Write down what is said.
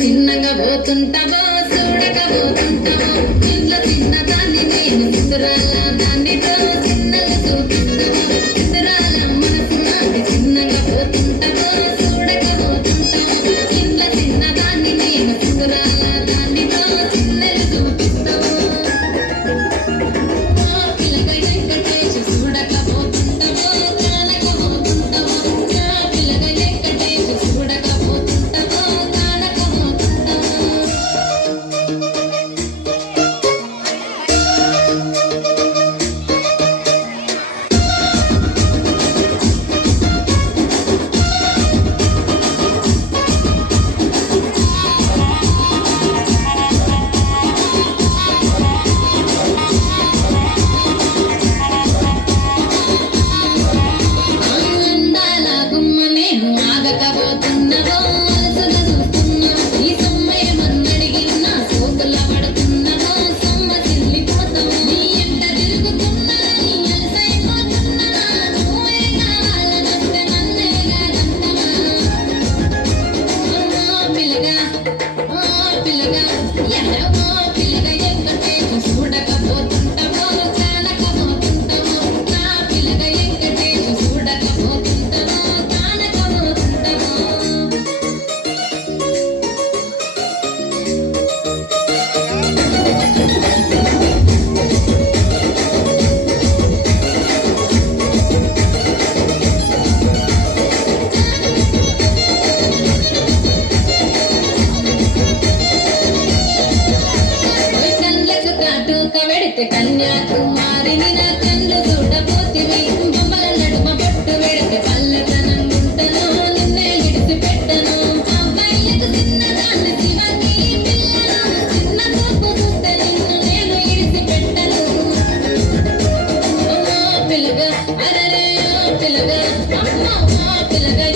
చిన్నగా పోతుంటావో చూడకపోతుంటావో ఇంట్లో చిన్న దాన్ని నేను చిత్రాల దానితో చిన్నగా చూస్తుంటావో చిత్రాల మనసు నాది చిన్నగా పోతుంటావో చూడకపోతుంటావో ఇంట్లో చిన్న దాన్ని నేను చిత్రాల దానితో చిన్నగా చూపిస్తావో పిల్లగా ఎక్కటేసి చూడకపోతుంటావో కానకపోతుంటావో పిల్లగా ఎక్కటేసి చూడకపోతుంటావో కన్యాకుమారిని నా కళ్ళు చూడబోతివి బొమ్మల నడుమ పట్టు వెడితే పల్లెటనం గుంటను నిన్నే ఇడిసి పెట్టను అబ్బాయిలకు చిన్నదాన్ని శివకి పిల్లను చిన్న చూపు చూస్తే నిన్ను నేను ఇడిసి పెట్టను పిల్లగా అరే పిల్లగా అమ్మ పిల్లగా